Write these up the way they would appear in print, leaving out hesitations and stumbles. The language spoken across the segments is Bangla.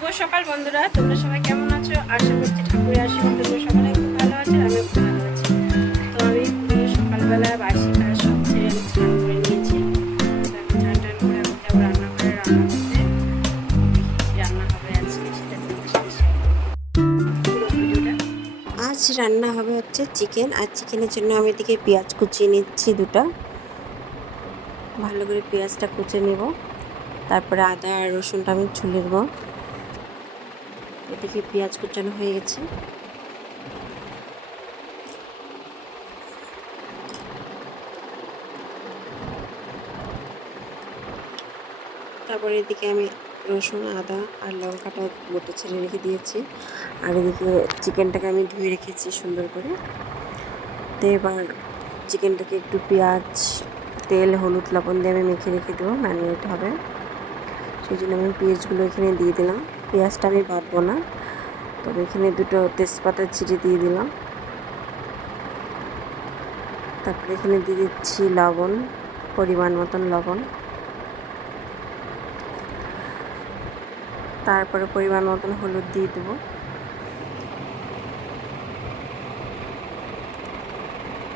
শুভ সকাল বন্ধুরা, তোমরা সবাই কেমন আছো? আশা করছি ঠাকুরের আশীর্বাদ তোমরা সবাই খুব ভালো আছো, আমিও খুব ভালো আছি। তো আমি সকালবেলা বাসি কাজ সব ছেড়ে আমি স্নান করে নিয়েছি। তারপর চান টান করে আমি যাবো রান্নাঘরে রান্না করতে। রান্না হবে আজকে, সেটা তোমাদের সাথে শেয়ার করবো পুরো ভিডিওটা। আজ রান্না হবে হচ্ছে চিকেন, আর চিকেনের জন্য আমি এদিকে পেঁয়াজ কুচিয়ে নিচ্ছি দুটো। ভালো করে পেঁয়াজটা কুচে নেব, তারপরে আদা আর রসুনটা আমি ছুলে দেবো। এদিকে পেঁয়াজ কুচানো হয়ে গেছে। তারপরে এদিকে আমি রসুন, আদা আর লঙ্কাটা বটে ছেড়ে রেখে দিয়েছি, আর এদিকে চিকেনটাকে আমি ধুয়ে রেখেছি সুন্দর করে। তো এবার চিকেনটাকে একটু পেঁয়াজ, তেল, হলুদ, লবণ দিয়ে আমি মেখে রেখে দেবো, ম্যারিনেট হবে। সেই জন্য আমি পেঁয়াজগুলো এখানে দিয়ে দিলাম। পেঁয়াজটা আমি বাটবো না, তবে এখানে দুটো তেজপাতা চিড়ে দিয়ে দিলাম। তারপরে এখানে দিয়ে দিচ্ছি লবণ, পরিমাণ মতন লবণ। তারপরে পরিমাণ মতন হলুদ দিয়ে দেবো।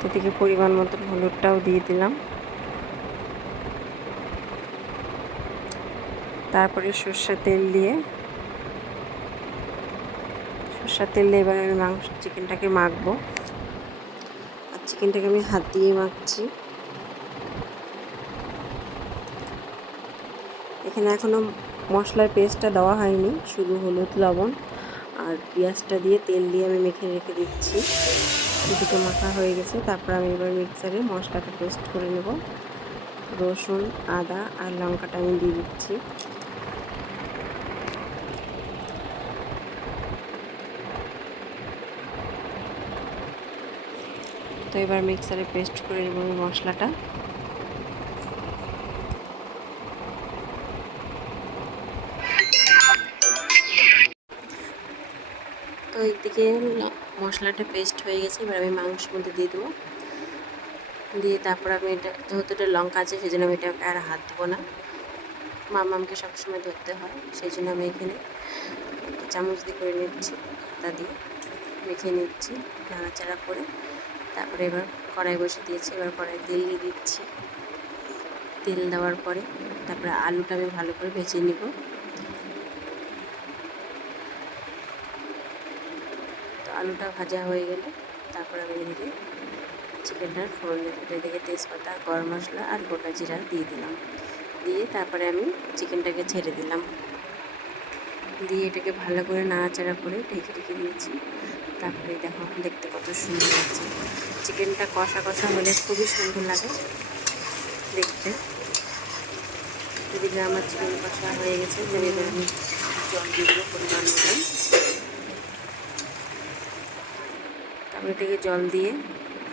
এদিকে পরিমাণ মতন হলুদটাও দিয়ে দিলাম। তারপরে সরষের তেল দিয়ে এবার আমি চিকেনটাকে মাখবো। আর চিকেনটাকে আমি হাত দিয়ে মাখছি। এখানে এখনো মশলার পেস্টটা দেওয়া হয়নি, শুধু হলুদ, লবণ আর পেঁয়াজটা দিয়ে তেল দিয়ে আমি মেখে রেখে দিচ্ছি। দুটো মাখা হয়ে গেছে। তারপর আমি এবার মিক্সারে মশলাটা পেস্ট করে নেব। রসুন, আদা আর লঙ্কাটা আমি দিয়ে দিচ্ছি। তো এবার মিক্সারে পেস্ট করে নেব আমি মশলাটা। তো এদিকে মশলাটা পেস্ট হয়ে গেছে, এবার আমি মাংসের মধ্যে দিয়ে দেবো। দিয়ে তারপর আমি এটা, যেহেতু এটা লঙ্কা আছে সেই জন্য আমি এটা আর হাত দেবো না। মামামকে সবসময় ধরতে হয়, সেই জন্য আমি এখানে চামচ দিয়ে করে নিচ্ছি, হাতা দিয়ে মেখে নিচ্ছি নাড়াচাড়া করে। তারপরে এবার কড়াই বসে দিয়েছি, এবার কড়াই তেল দিয়ে দিচ্ছি। তেল দেওয়ার পরে তারপরে আলুটা আমি ভালো করে ভেজে নিব। তো আলুটা ভাজা হয়ে গেলে তারপর আমি এদিকে চিকেনটার ফোড়ন এদিকে তেজপাতা, গরম মশলা আর গোটা জিরা দিয়ে দিলাম। দিয়ে তারপরে আমি চিকেনটাকে ছেড়ে দিলাম, দিয়ে এটাকে ভালো করে নাড়াচাড়া করে ঢেকে রেখে দিয়েছি। তারপরে দেখো দেখতে কত সুন্দর লাগছে। চিকেনটা কষা কষা হলে খুবই সুন্দর লাগে দেখতে। এদিকে আমার চিকেন কষা হয়ে গেছে, এবার আমি জল দিয়ে দেবো পরিমাণ মতন। তারপরে এটাকে জল দিয়ে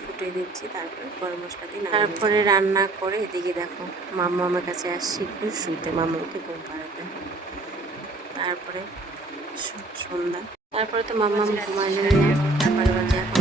ফুটে দিচ্ছি, তারপরে গরম মশলা দিয়ে তারপরে রান্না করে এদিকে দেখো মামার কাছে আসছি একটু শুতে, মামাকে ঘুম পাড়াতে। তারপরে সন্ধ্যা, তারপরে তো মাম্মাম ঘুমাইলেন না। তারপরে বাজে এখন